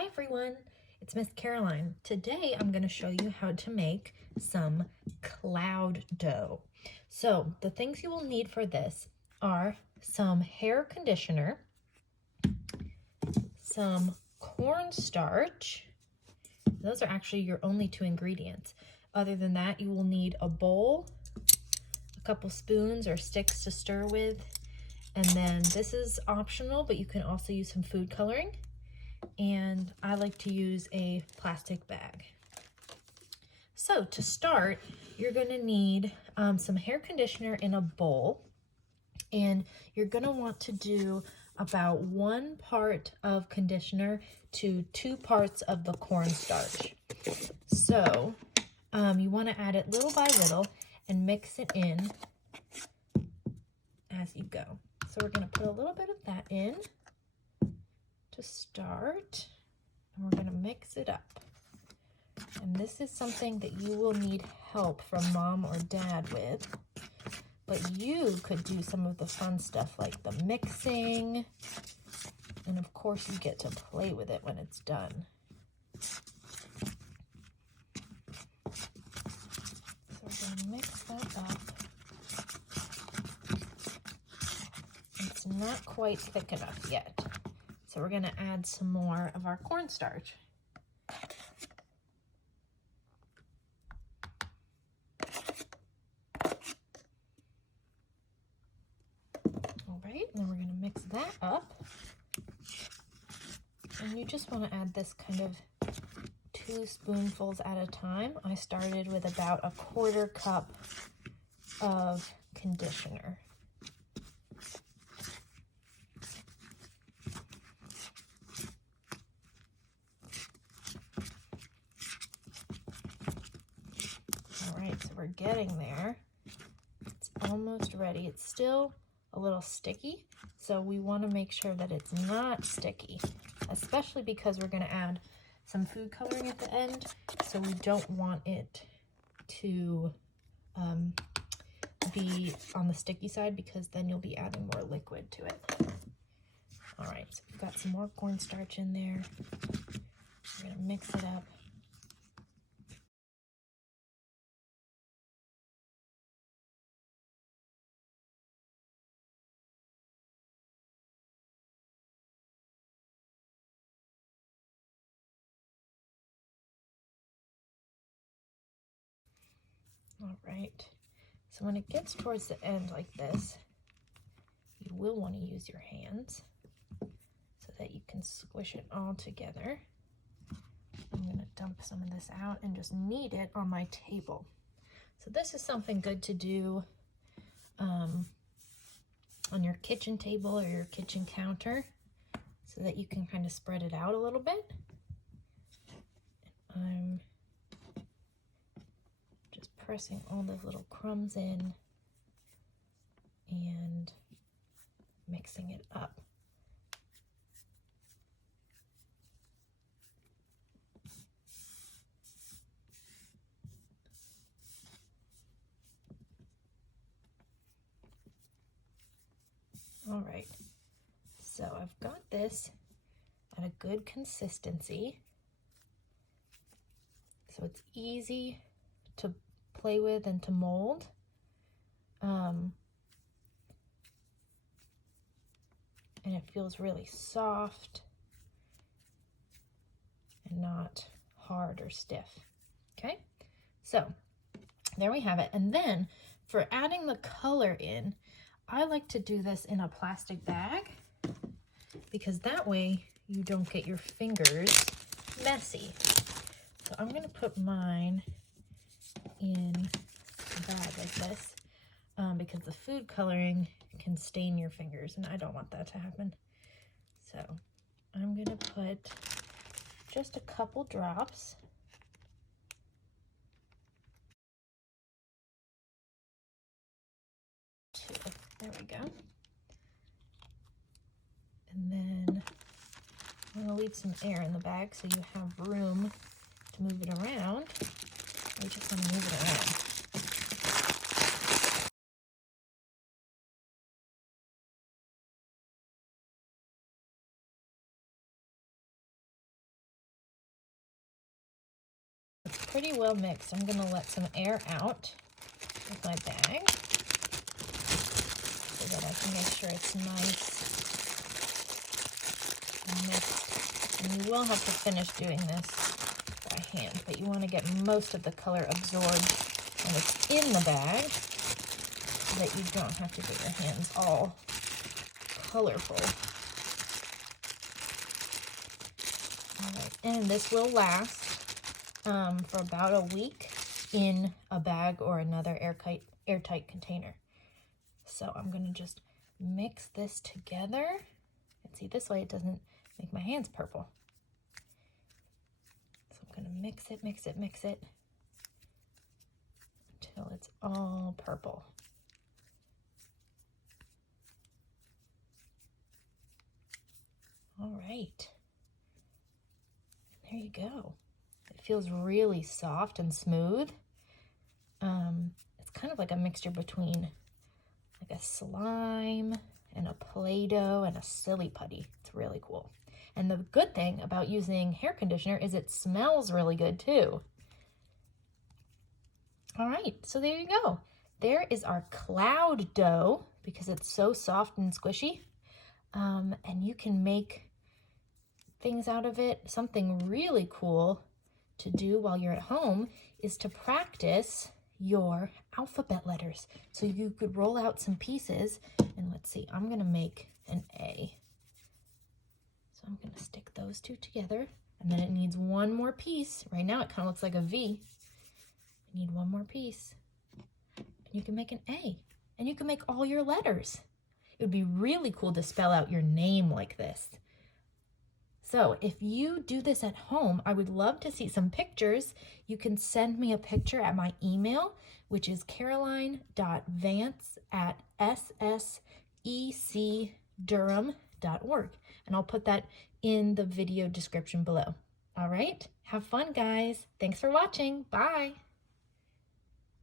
Hi everyone, it's Miss Caroline. Today I'm going to show you how to make some cloud dough. So the things you will need for this are some hair conditioner, some cornstarch. Those are actually your only two ingredients. Other than that, you will need a bowl, a couple spoons or sticks to stir with, and then this is optional, but you can also use some food coloring. And I like to use a plastic bag. So to start, you're going to need some hair conditioner in a bowl, and you're going to want to do about 1 part of conditioner to 2 parts of the cornstarch. So you want to add it little by little and mix it in as you go. So we're going to put a little bit of that in to start, and we're going to mix it up. And this is something that you will need help from mom or dad with, but you could do some of the fun stuff like the mixing, and of course you get to play with it when it's done. So we're going to mix that up. It's not quite thick enough yet, so we're going to add some more of our cornstarch. All right, then we're going to mix that up. And you just want to add this kind of 2 spoonfuls at a time. I started with about 1/4 cup of conditioner. All right, so we're getting there. It's almost ready. It's still a little sticky, so we want to make sure that it's not sticky, especially because we're going to add some food coloring at the end, so we don't want it to be on the sticky side, because then you'll be adding more liquid to it. All right, so we've got some more cornstarch in there. We're going to mix it up. All right, so when it gets towards the end like this, you will want to use your hands so that you can squish it all together. I'm going to dump some of this out and just knead it on my table. So this is something good to do on your kitchen table or your kitchen counter, so that you can kind of spread it out a little bit. I'm just pressing all those little crumbs in and mixing it up. All right, so I've got this at a good consistency, so it's easy to play with and to mold. And it feels really soft and not hard or stiff. Okay, so there we have it. And then for adding the color in, I like to do this in a plastic bag, because that way you don't get your fingers messy. So I'm going to put mine in a bag like this, because the food coloring can stain your fingers, and I don't want that to happen. So I'm going to put just a couple drops. There we go. And then I'm going to leave some air in the bag so you have room to move it around. I just want to move it around. pretty well mixed. I'm gonna let some air out with my bag so that I can make sure it's nice and mixed. And you will have to finish doing this by hand, but you want to get most of the color absorbed when it's in the bag so that you don't have to get your hands all colorful. All right, and this will last for about a week in a bag or another airtight container. So I'm going to just mix this together. And see, this way it doesn't make my hands purple. So I'm going to mix it until it's all purple. All right. There you go. It feels really soft and smooth. It's kind of like a mixture between like a slime and a Play-Doh and a silly putty. It's really cool. And the good thing about using hair conditioner is it smells really good too. All right, so there you go. There is our cloud dough because it's so soft and squishy. And you can make things out of it. Something really cool to do while you're at home is to practice your alphabet letters. So you could roll out some pieces, and let's see, I'm gonna make an A. So I'm gonna stick those two together, and then it needs one more piece. Right now it kind of looks like a V. You need one more piece, and you can make an A, and you can make all your letters. It would be really cool to spell out your name like this. So if you do this at home, I would love to see some pictures. You can send me a picture at my email, which is caroline.vance@ssecdurham.org. And I'll put that in the video description below. All right, have fun, guys. Thanks for watching. Bye.